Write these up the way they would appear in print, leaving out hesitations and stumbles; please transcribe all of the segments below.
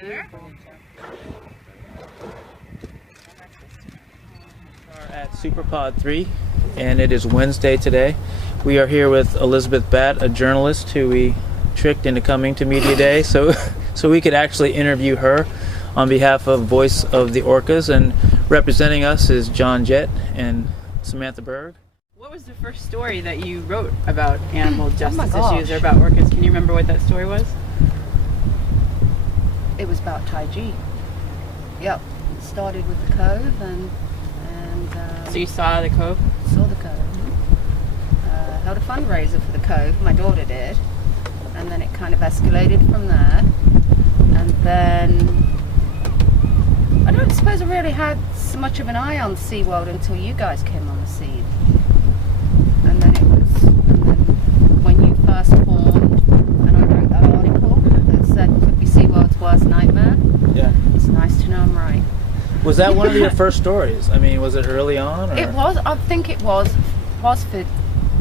farther. We are at Superpod 3, and it is Wednesday today. We are here with Elizabeth Batt, a journalist who we tricked into coming to Media Day so we could actually interview her on behalf of Voice of the Orcas, and representing us is Jett and Samantha Berg. What was the first story that you wrote about animal justice issues or about orcas? Can you remember what that story was? It was about Tai Chi. Yep. It started with the cove and So you saw the cove? saw the cove. Held a fundraiser for the cove. My daughter did, and then it kind of escalated from there. And then I don't suppose I really had so much of an eye on SeaWorld until you guys came on the scene. And then when you first formed, and I wrote that article that said could be SeaWorld's worst nightmare. Yeah. It's nice to know I'm right. Was that one of your first stories? I mean, was it early on? Or? It was. I think it was for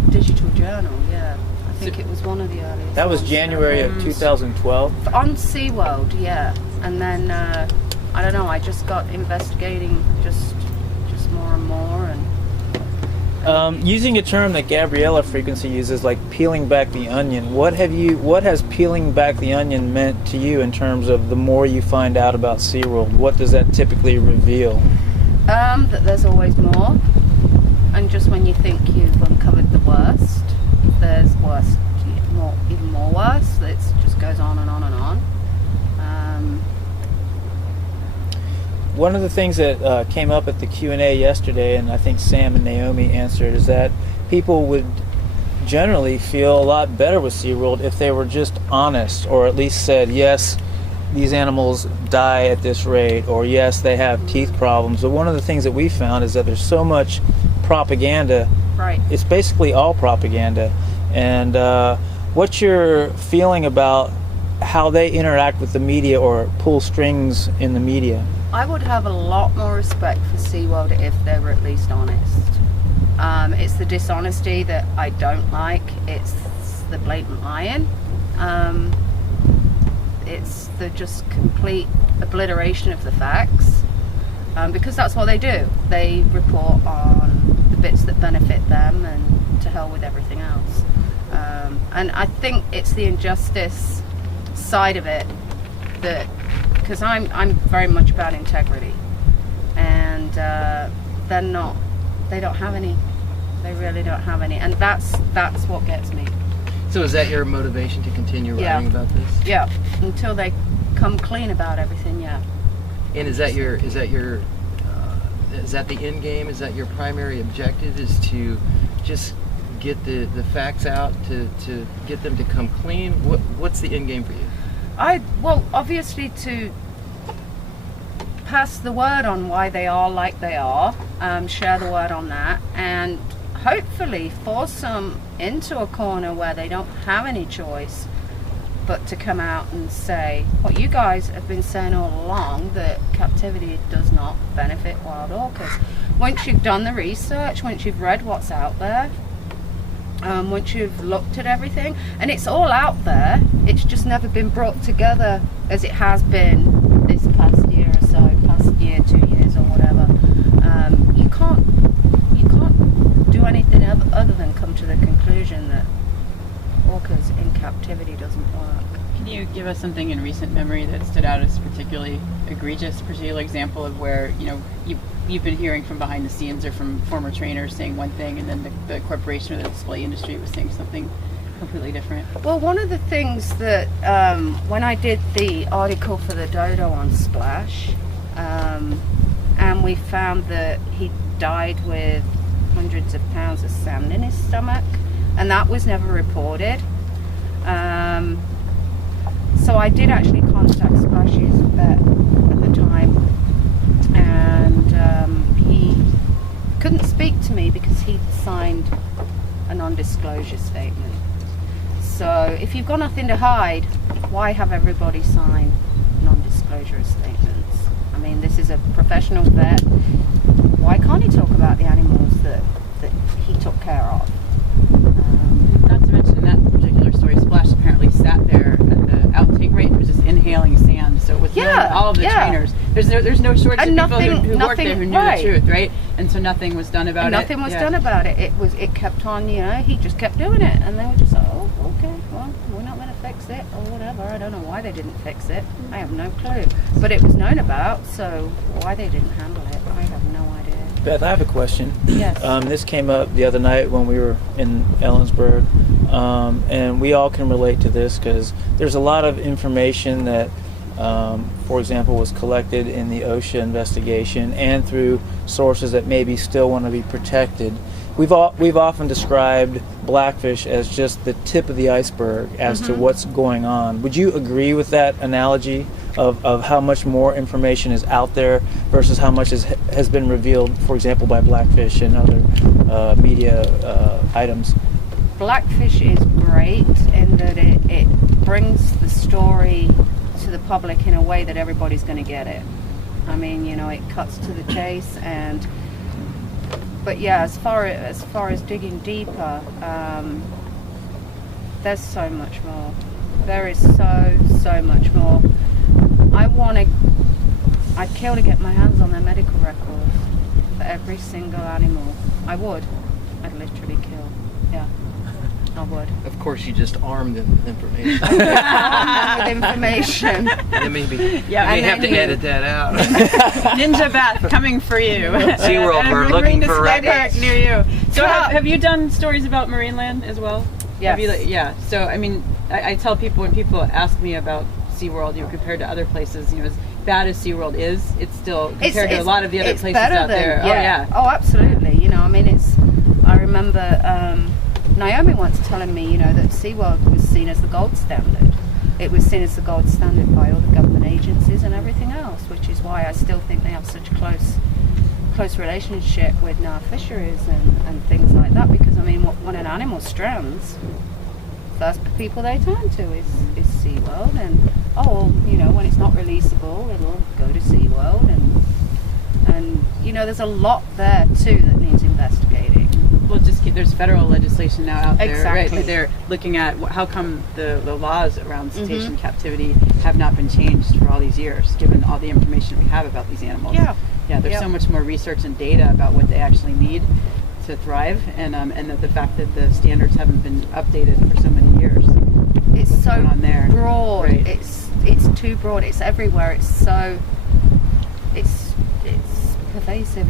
Digital Journal. Yeah, I think it was one of the earliest. That was ones. January of 2012. On SeaWorld, yeah. And then I don't know. I just got investigating just more and more, and Using a term that Gabriella frequency uses, like peeling back the onion, what has peeling back the onion meant to you in terms of the more you find out about SeaWorld? What does that typically reveal? that there's always more, and just when you think you've uncovered the worst, there's worse, even more worse. It just goes on and on and on. One of the things that came up at the Q&A yesterday, and I think Sam and Naomi answered, is that people would generally feel a lot better with SeaWorld if they were just honest, or at least said, yes, these animals die at this rate, or yes, they have teeth problems. But one of the things that we found is that there's so much propaganda. Right. It's basically all propaganda. And what's your feeling about how they interact with the media or pull strings in the media? I would have a lot more respect for SeaWorld if they were at least honest. It's the dishonesty that I don't like. It's the blatant lying. It's the just complete obliteration of the facts, because that's what they do. They report on the bits that benefit them and to hell with everything else. And I think it's the injustice side of it that, because I'm very much about integrity, and they don't have any. They really don't have any, and that's what gets me. So is that your motivation to continue writing about this? Yeah, until they come clean about everything. Yeah. And is that the end game? Is that your primary objective? Is to just get the facts out, to get them to come clean? What's the end game for you? Well, obviously to pass the word on why they are like they are, share the word on that, and hopefully force them into a corner where they don't have any choice but to come out and say what you guys have been saying all along, that captivity does not benefit wild orcas. Once you've done the research, once you've read what's out there, once you've looked at everything, and it's all out there, it's just never been brought together as it has been this past year or so, past year, 2 years or whatever. You can't do anything other than come to the conclusion that orcas in captivity doesn't work. Can you give us something in recent memory that stood out as particularly egregious, particular example of where, you've been hearing from behind the scenes or from former trainers saying one thing, and then the corporation or the display industry was saying something completely different? Well, one of the things that when I did the article for the Dodo on Splash, and we found that he died with hundreds of pounds of sand in his stomach, and that was never reported. So I did actually contact Splash's vet at the time, and he couldn't speak to me because he'd signed a non-disclosure statement. So if you've got nothing to hide, why have everybody sign non-disclosure statements? I mean, this is a professional vet. Why can't he talk about the animals that he took care of? Not to mention, in that particular story, Splash apparently sat there at the outtake rate and was just inhaling sand, so it was really there's no shortage And of people who worked there who knew right. the truth, right? And so nothing was done about And it. nothing was done about it. It kept on, he just kept doing it, and they were just like, oh, okay, well, we're not going to fix it or whatever. I don't know why they didn't fix it. I have no clue. But it was known about, so why they didn't handle it, I have no idea. Beth, I have a question. Yes. This came up the other night when we were in Ellensburg, and we all can relate to this because there's a lot of information that, for example, was collected in the OSHA investigation and through sources that maybe still want to be protected. We've often described blackfish as just the tip of the iceberg as to what's going on. Would you agree with that analogy of how much more information is out there versus how much has been revealed, for example, by Blackfish and other media items? Blackfish is great in that it brings the story to the public in a way that everybody's going to get it. I mean, it cuts to the chase, but yeah, as far as digging deeper, there's so much more. There is so much more. I'd kill to get my hands on their medical records for every single animal. I would. I'd literally kill. Yeah, I would. Of course, you just armed them with information. With information. And maybe Yeah, you and have to then edit that out. Ninja Beth coming for you. SeaWorld, And a we're marine looking for discovery records. near you. So have you done stories about marine land as well? Yes. Have you, yeah. So I mean, I tell people when people ask me about SeaWorld, compared to other places, as bad as SeaWorld is, it's still compared to a lot of the other places out there. Yeah. Oh yeah. Oh, absolutely. I mean, I remember Naomi once telling me, that SeaWorld was seen as the gold standard. It was seen as the gold standard by all the government agencies and everything else, which is why I still think they have such a close relationship with now fisheries and things like that. Because I mean, when an animal strands, first people they turn to is SeaWorld, and when it's not releasable, it'll go to SeaWorld, and there's a lot there too that needs investigating. Well, there's federal legislation now out there, Exactly. right? They're looking at how come the laws around cetacean captivity have not been changed for all these years, given all the information we have about these animals. Yeah. Yeah, there's so much more research and data about what they actually need to thrive, and that the fact that the standards haven't been updated for so many years. It's What's so going on there? broad. Right. It's too broad. It's everywhere. It's pervasive.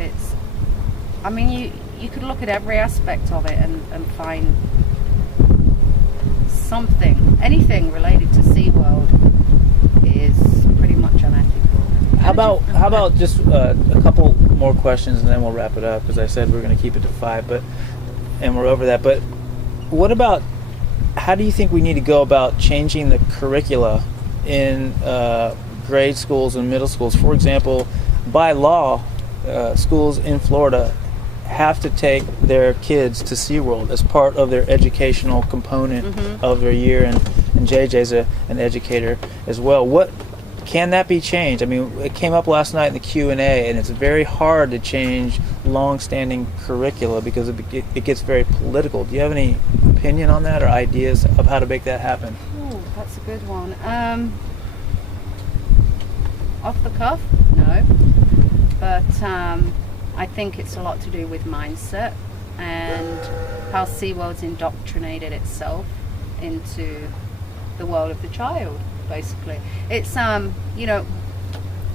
I mean, you could look at every aspect of it and find anything related to SeaWorld is pretty much unethical. How about just a couple more questions and then we'll wrap it up, because I said we're going to keep it to 5, and we're over that. But what about, how do you think we need to go about changing the curricula in grade schools and middle schools? For example, by law, schools in Florida have to take their kids to SeaWorld as part of their educational component of their year, and JJ's an educator as well. What can that be changed? I mean, it came up last night in the Q&A, and it's very hard to change long-standing curricula because it gets very political. Do you have any opinion on that or ideas of how to make that happen? Oh, that's a good one. Off the cuff, no. But I think it's a lot to do with mindset and how SeaWorld's indoctrinated itself into the world of the child, basically. It's, I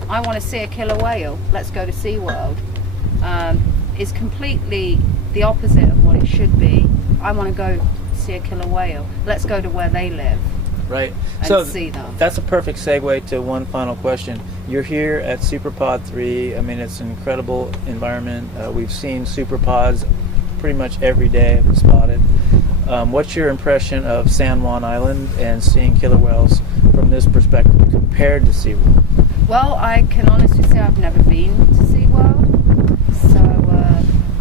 want to see a killer whale, let's go to SeaWorld, is completely the opposite of what it should be. I want to go see a killer whale, let's go to where they live. Right. And So see them. that's a perfect segue to one final question. You're here at Superpod 3. I mean, it's an incredible environment. We've seen superpods pretty much every day, spotted. What's your impression of San Juan Island and seeing killer whales from this perspective compared to SeaWorld? Well, I can honestly say I've never been to SeaWorld, so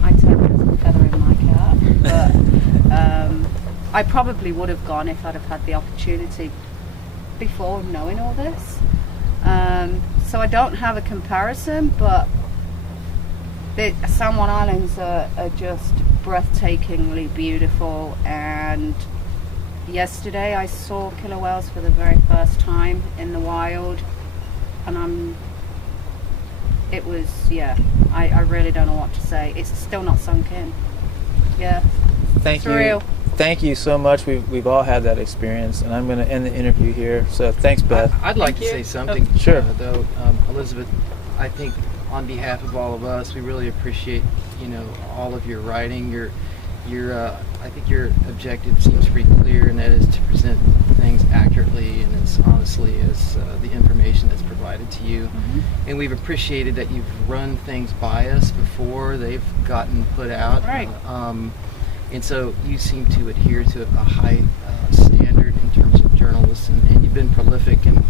I take it as a feather in my cap. But I probably would have gone if I'd have had the opportunity before knowing all this. So I don't have a comparison, but the San Juan Islands are just breathtakingly beautiful, and yesterday I saw killer whales for the very first time in the wild, and it was, yeah, I really don't know what to say. It's still not sunk in. Yeah. Thank you. Surreal. Thank you so much. We've all had that experience, and I'm going to end the interview here. So thanks, Beth. I'd like Thank to you. say something, Sure. though, Elizabeth. I think on behalf of all of us, we really appreciate, all of your writing. I think your objective seems pretty clear, and that is to present things accurately and as honestly as the information that's provided to you. And we've appreciated that you've run things by us before they've gotten put out. Right. And so you seem to adhere to a high standard in terms of journalists, and you've been prolific and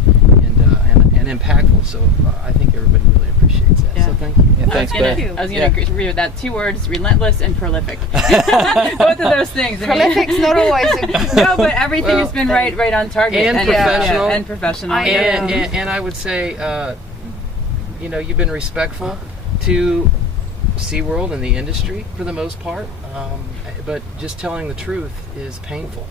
impactful. So I think everybody really appreciates that. Yeah. So thank you. Yeah, thanks, And Beth. I was going to agree with that. 2 words: relentless and prolific. Both of those things. I mean, Prolific's not always a no, but everything has been right on target And professional. and professional. I know. And I would say, you've been respectful to SeaWorld and the industry for the most part, but just telling the truth is painful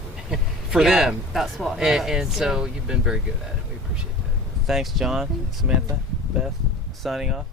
for them. That's what And so you've been very good at it. We appreciate that. Thanks, John, Samantha, Beth. Signing off.